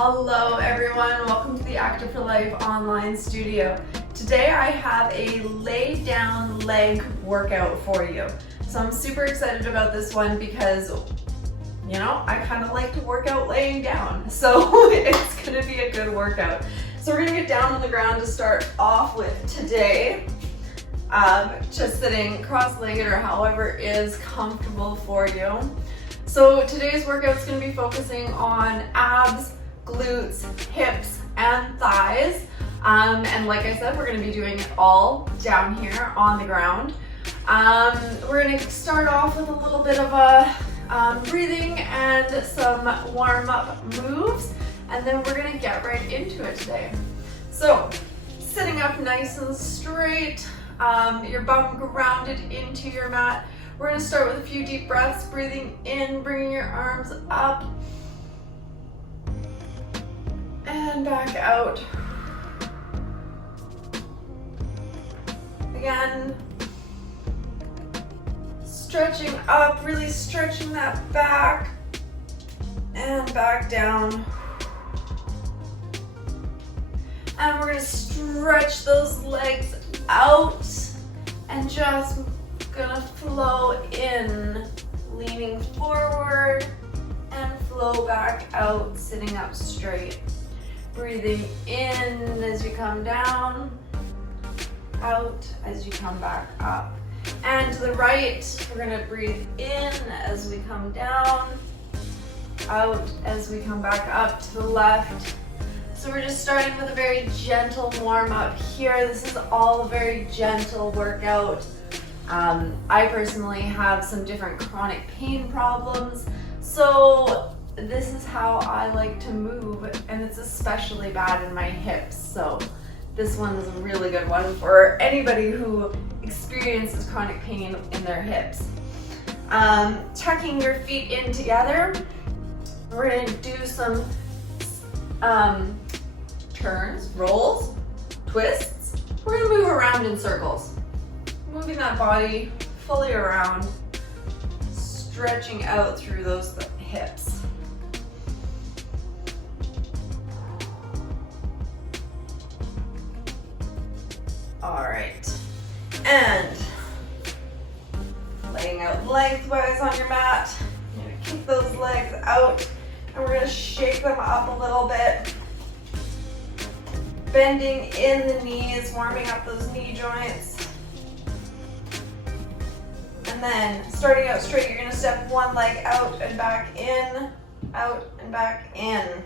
Hello everyone, welcome to the Active for Life online studio. Today I have a lay down leg workout for you. So I'm super excited about this one because, you know, I kind of like to work out laying down. So it's gonna be a good workout. So we're gonna get down on the ground to start off with today. Just sitting cross-legged or however is comfortable for you. So today's workout is going to be focusing on abs, glutes, hips, and thighs. And like I said, we're going to be doing it all down here on the ground. We're going to start off with a little bit of a breathing and some warm-up moves, and then we're going to get right into it today. So sitting up nice and straight, your bum grounded into your mat. We're going to start with a few deep breaths, breathing in, bringing your arms up and back out. Again, stretching up, really stretching that back and back down. And we're going to stretch those legs out and just gonna flow in, leaning forward and flow back out, sitting up straight. Breathing in as you come down, out as you come back up. And to the right, we're gonna breathe in as we come down, out as we come back up. To the left. So we're just starting with a very gentle warm up here. This is all a very gentle workout. I personally have some different chronic pain problems, so this is how I like to move, and it's especially bad in my hips. So this one is a really good one for anybody who experiences chronic pain in their hips. Tucking your feet in together, we're going to do some turns, rolls, twists. We're going to move around in circles, moving that body fully around, stretching out through those hips. All right, and laying out lengthwise on your mat. You're gonna kick those legs out, and we're gonna shake them up a little bit. Bending in the knees, warming up those knee joints. And then starting out straight, you're gonna step one leg out and back in, out and back in.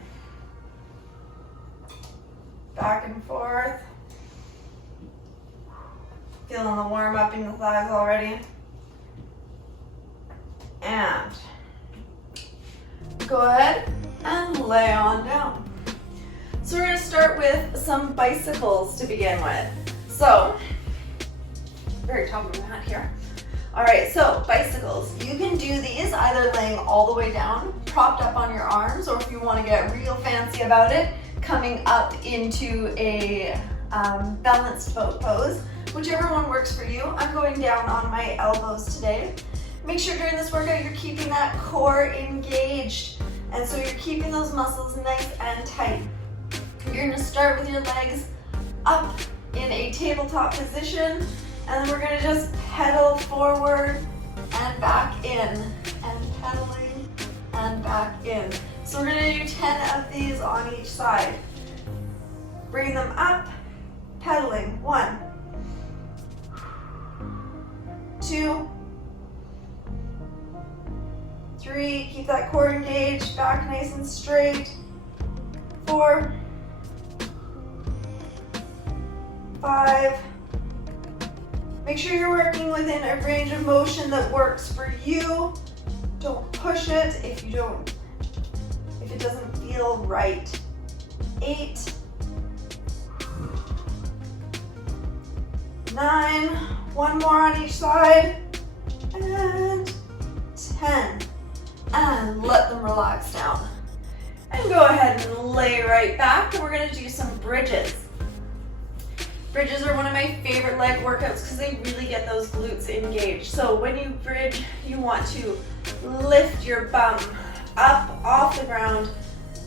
Back and forth. Feeling the warm up in the thighs already. And go ahead and lay on down. So we're gonna start with some bicycles to begin with. So, very top of the mat here. All right, so bicycles. You can do these either laying all the way down, propped up on your arms, or if you want to get real fancy about it, coming up into a balanced boat pose. Whichever one works for you. I'm going down on my elbows today. Make sure during this workout you're keeping that core engaged, and so you're keeping those muscles nice and tight. You're going to start with your legs up in a tabletop position, and then we're going to just pedal forward and back in, and pedaling and back in. So we're going to do 10 of these on each side. Bring them up, pedaling. 1, 2, 3, keep that core engaged, back nice and straight. 4, 5. Make sure you're working within a range of motion that works for you. Don't push it if it doesn't feel right. 8, 9, one more on each side, and 10. And let them relax down. And go ahead and lay right back, and we're gonna do some bridges. Bridges are one of my favorite leg workouts because they really get those glutes engaged. So when you bridge, you want to lift your bum up off the ground,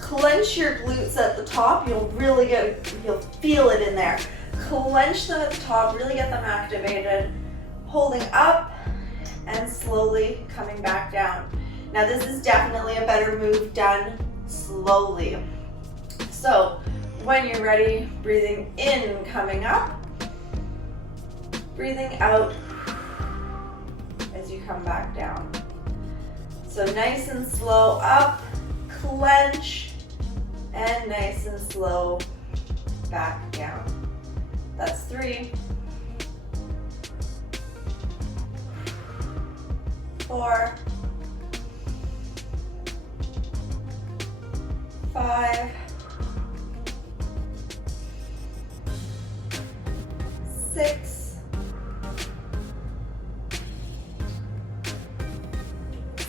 Clench your glutes at the top. You'll feel it in there. Clench them at the top, really get them activated. Holding up and slowly coming back down. Now this is definitely a better move done slowly. So when you're ready, breathing in, coming up, breathing out as you come back down. So nice and slow up, clench, and nice and slow back down. That's 3, 4, 5, 6,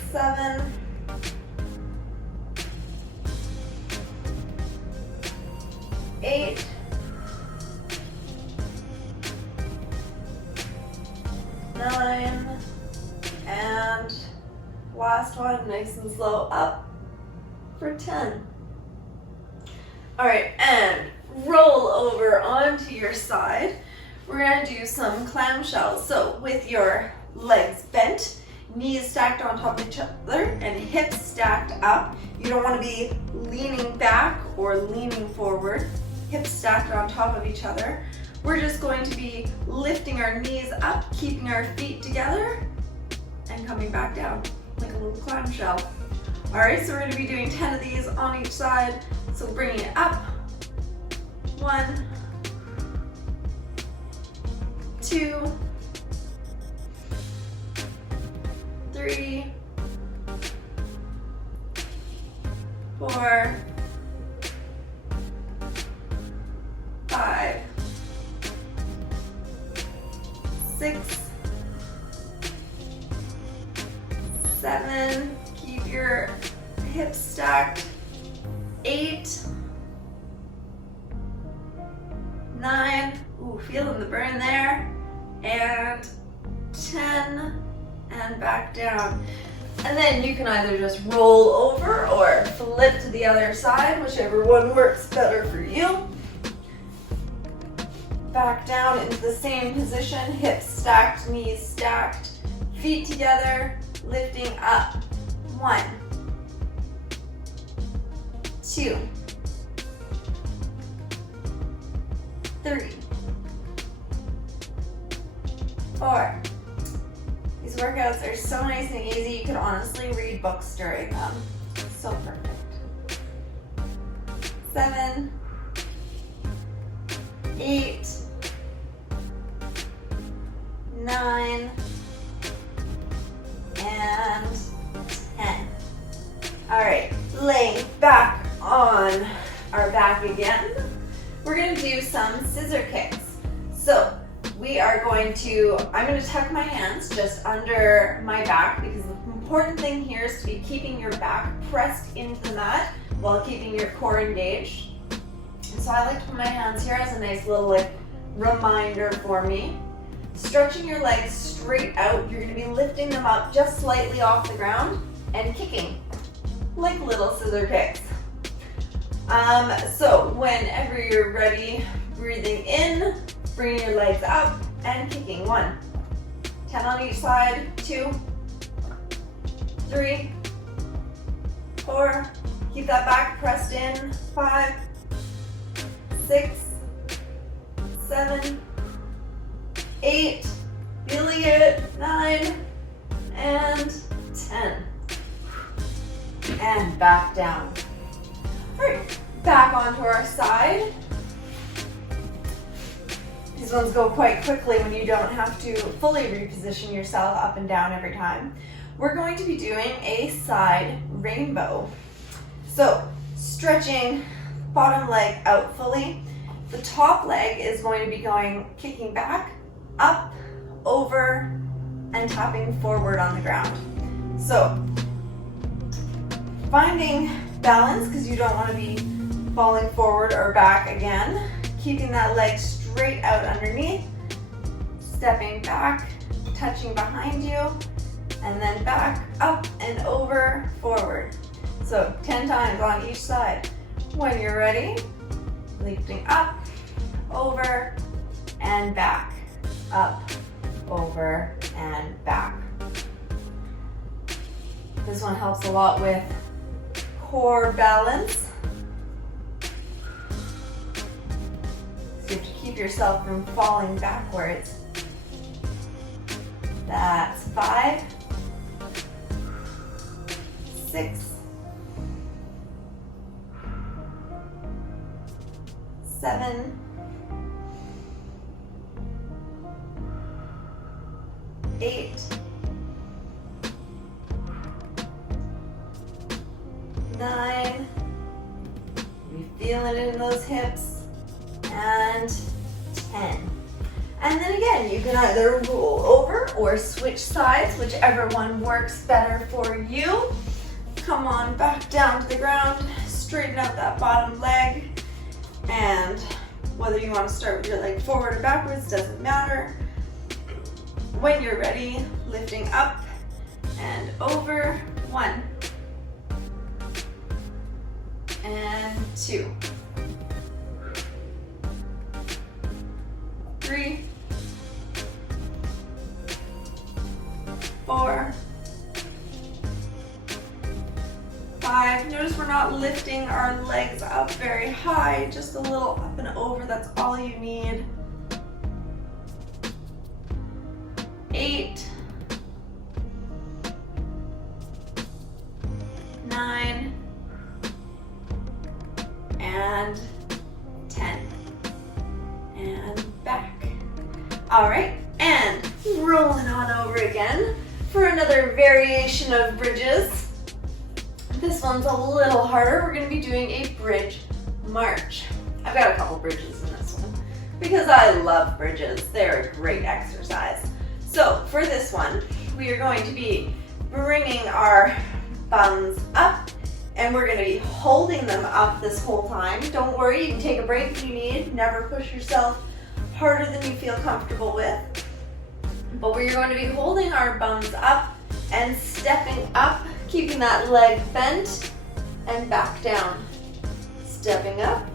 7, 8, 9, and last one, nice and slow up for 10. All right, and roll over onto your side. We're gonna do some clamshells. So with your legs bent, knees stacked on top of each other, and hips stacked up. You don't wanna be leaning back or leaning forward. Hips stacked on top of each other. We're just going to be lifting our knees up, keeping our feet together, and coming back down like a little clamshell. All right, so we're gonna be doing 10 of these on each side. So bringing it up, 1, 2, 3, 4, 5, 6, 7, keep your hips stacked, 8, 9, ooh, feeling the burn there, and 10, and back down. And then you can either just roll over or flip to the other side, whichever one works better for you. Back down into the same position, hips stacked, knees stacked, feet together, lifting up. 1, 2, 3, 4. These workouts are so nice and easy, you can honestly read books during them. So perfect. 7, 8, 9, and 10. All right, laying back on our back again. We're gonna do some scissor kicks. So we are going to, I'm gonna tuck my hands just under my back because the important thing here is to be keeping your back pressed into the mat while keeping your core engaged. And so I like to put my hands here as a nice little reminder for me. Stretching your legs straight out, you're gonna be lifting them up just slightly off the ground and kicking like little scissor kicks. So whenever you're ready, breathing in, bringing your legs up and kicking. 1, 10 on each side, 2, 3, 4, keep that back pressed in, 5, 6, 7, 8, feeling it, 9, and 10. And back down. All right, back onto our side. These ones go quite quickly when you don't have to fully reposition yourself up and down every time. We're going to be doing a side rainbow. So stretching bottom leg out fully. The top leg is going to be kicking back, up, over, and tapping forward on the ground. So finding balance because you don't want to be falling forward or back again. Keeping that leg straight out underneath, stepping back, touching behind you, and then back, up and over, forward. So 10 times on each side. When you're ready, lifting up, over, and back. Up, over, and back. This one helps a lot with core balance. So you have to keep yourself from falling backwards. That's 5, 6, 7, 8, 9, we feel it in those hips, and 10. And then again, you can either roll over or switch sides, whichever one works better for you. Come on back down to the ground, straighten out that bottom leg, and whether you want to start with your leg forward or backwards, doesn't matter. When you're ready, lifting up and over. 1 and 2, 3, 4, 5. Notice we're not lifting our legs up very high, just a little up and over, that's all you need. 8, 9, and 10. And back. All right, and rolling on over again for another variation of bridges. This one's a little harder. We're going to be doing a bridge march. I've got a couple bridges in this one because I love bridges. They're a great exercise. So for this one, we are going to be bringing our bums up, and we're going to be holding them up this whole time. Don't worry, you can take a break if you need. Never push yourself harder than you feel comfortable with. But we're going to be holding our bums up and stepping up, keeping that leg bent, and back down. Stepping up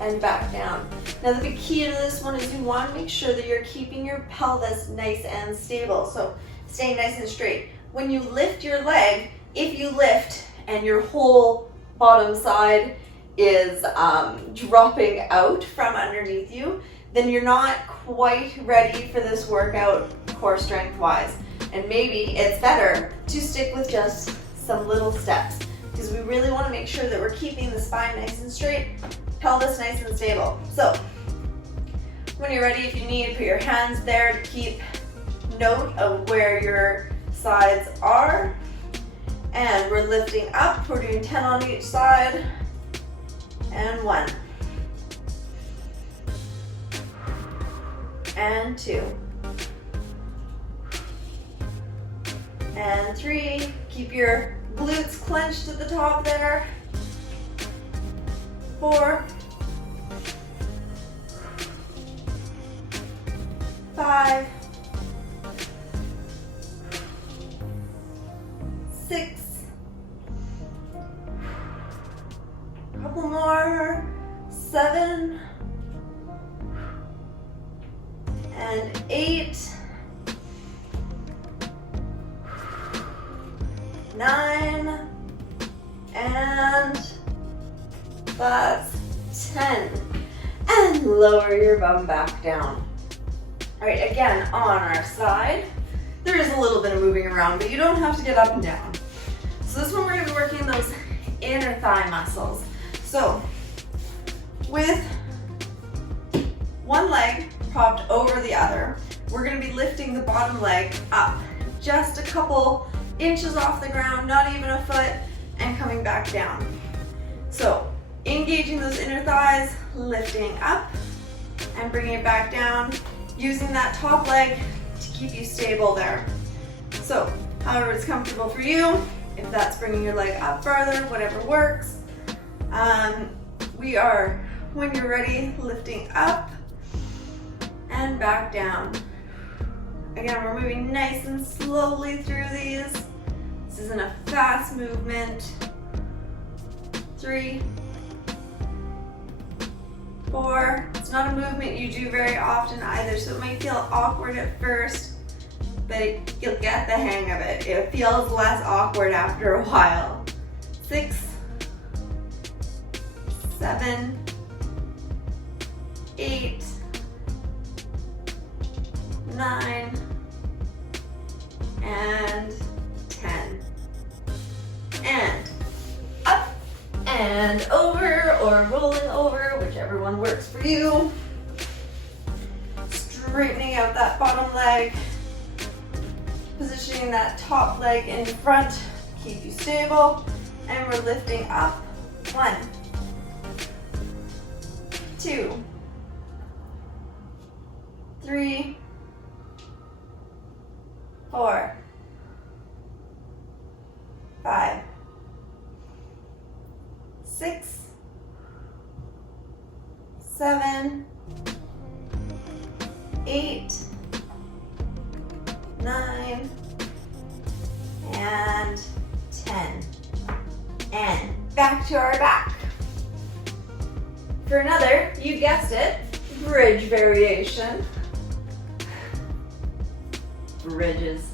and back down. Now the big key to this one is you want to make sure that you're keeping your pelvis nice and stable. So staying nice and straight. When you lift your leg, if you lift and your whole bottom side is dropping out from underneath you, then you're not quite ready for this workout core strength wise. And maybe it's better to stick with just some little steps, because we really want to make sure that we're keeping the spine nice and straight, pelvis nice and stable. So when you're ready, if you need, put your hands there to keep note of where your sides are. And we're lifting up. We're doing 10 on each side. And 1. And 2. And 3. Keep your glutes clenched at the top there. 4. 5. 6. A couple more. 7. And 8. 9. And that's 10. And lower your bum back down. All right, again, on our side. There is a little bit of moving around, but you don't have to get up and down. So this one we're going to be working those inner thigh muscles. So with one leg propped over the other, we're going to be lifting the bottom leg up just a couple inches off the ground, not even a foot, and coming back down. So engaging those inner thighs, lifting up and bringing it back down, using that top leg to keep you stable there. So however it's comfortable for you, if that's bringing your leg up farther, whatever works. We are, when you're ready, lifting up and back down. Again, we're moving nice and slowly through these. This isn't a fast movement. 3, 4. It's not a movement you do very often either, so it might feel awkward at first, but you'll get the hang of it. It feels less awkward after a while. 6, 7, 8, 9, and 10. And up and over, or rolling over, whichever one works for you. Straightening out that bottom leg, positioning that top leg in front to keep you stable, and we're lifting up. 1, 2, 3, 4, 5, 6, 7, 8, 9, and 10. And back to our back. For another, you guessed it, bridge variation. Bridges,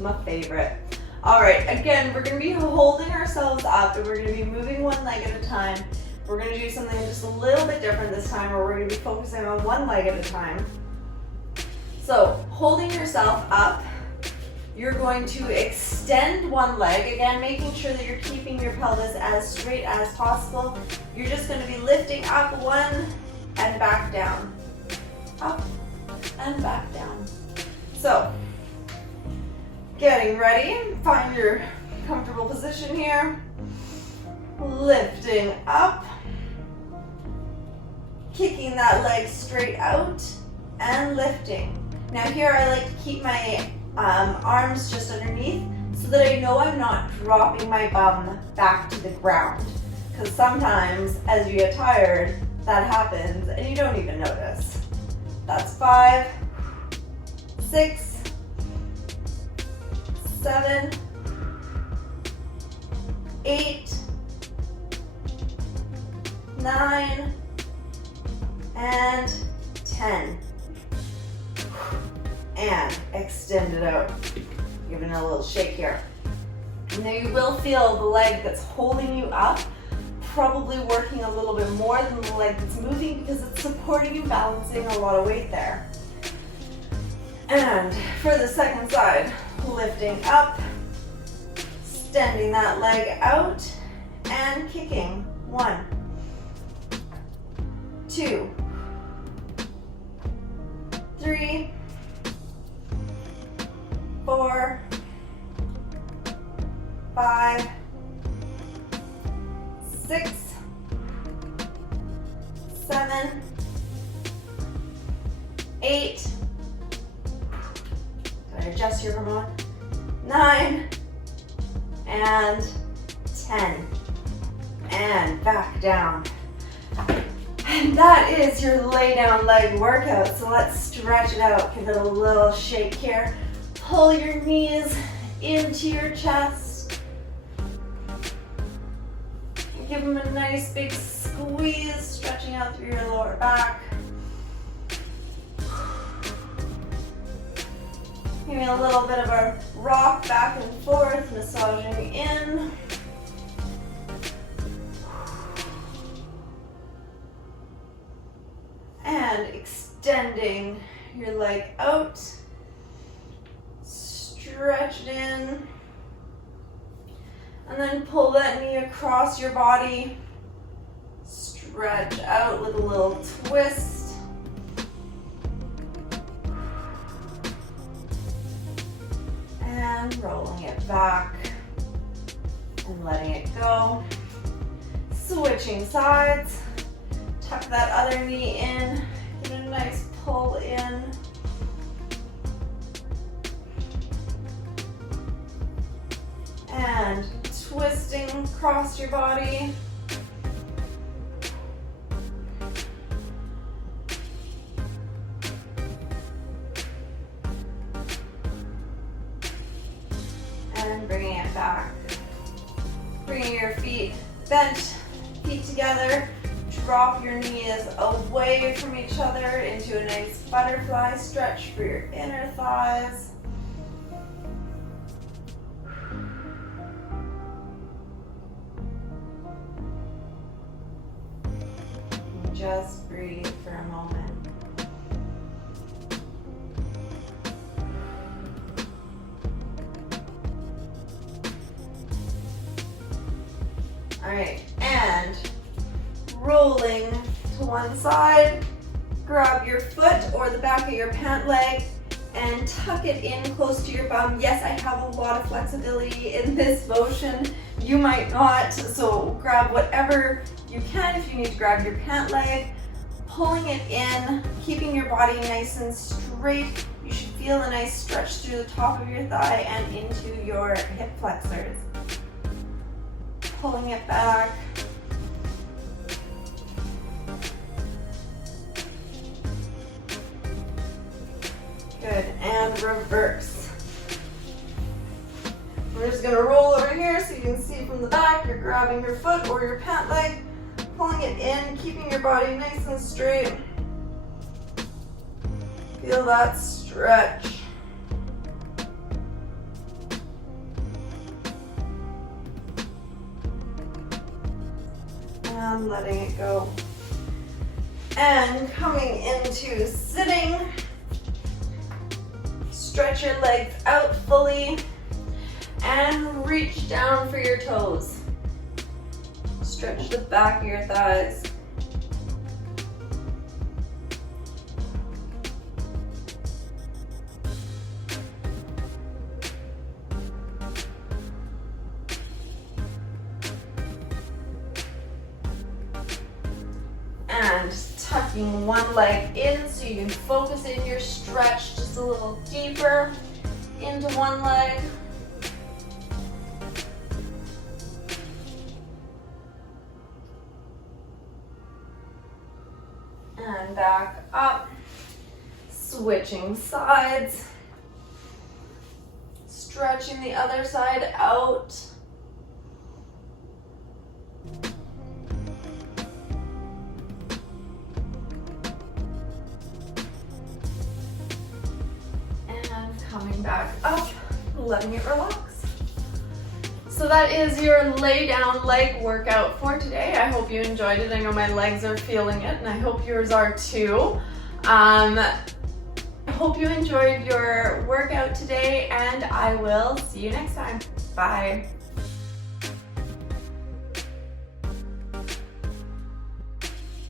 my favorite. All right, again, we're gonna be holding ourselves up and we're gonna be moving one leg at a time. We're gonna do something just a little bit different this time, where we're gonna be focusing on one leg at a time. So, holding yourself up, you're going to extend one leg, again, making sure that you're keeping your pelvis as straight as possible. You're just gonna be lifting up one and back down. Up and back down. So, getting ready, find your comfortable position here. Lifting up, kicking that leg straight out, and lifting. Now here I like to keep my arms just underneath so that I know I'm not dropping my bum back to the ground. Because sometimes as you get tired, that happens and you don't even notice. That's 5, 6, 7, 8, 9, and 10. And extend it out. Giving it a little shake here. Now you will feel the leg that's holding you up probably working a little bit more than the leg that's moving, because it's supporting you, balancing a lot of weight there. And for the second side, lifting up, extending that leg out, and kicking. 1, 2, 3, 4, 5, 6, 7, 8. Did I adjust here, Ramon? 9 and 10. And back down. And that is your lay down leg workout. So let's stretch it out. Give it a little shake here. Pull your knees into your chest. Give them a nice big squeeze, stretching out through your lower back. Give me a little bit of a rock back and forth, massaging in. And extending your leg out. Stretch it in, and then pull that knee across your body. Stretch out with a little twist. And rolling it back and letting it go. Switching sides. Tuck that other knee in. Get a nice pull in. And twisting across your body. And bringing it back. Bringing your feet bent feet together. Drop your knees away from each other into a nice butterfly stretch for your inner thighs. Just breathe for a moment. All right, and rolling to one side, grab your foot or the back of your pant leg and tuck it in close to your bum. Yes, I have a lot of flexibility in this motion. You might not, so grab whatever you can. If you need to grab your pant leg, pulling it in, keeping your body nice and straight. You should feel a nice stretch through the top of your thigh and into your hip flexors. Pulling it back. Good, and reverse. We're just gonna roll over here so you can see from the back. You're grabbing your foot or your pant leg, pulling it in, keeping your body nice and straight. Feel that stretch. And letting it go. And coming into sitting. Stretch your legs out fully and reach down for your toes. Stretch the back of your thighs. And tucking one leg in so you can focus in your stretch just a little deeper into one leg. And back up, switching sides, stretching the other side out. Coming back up, letting it relax. So that is your lay down leg workout for today. I hope you enjoyed it. I know my legs are feeling it and I hope yours are too. I hope you enjoyed your workout today and I will see you next time. Bye.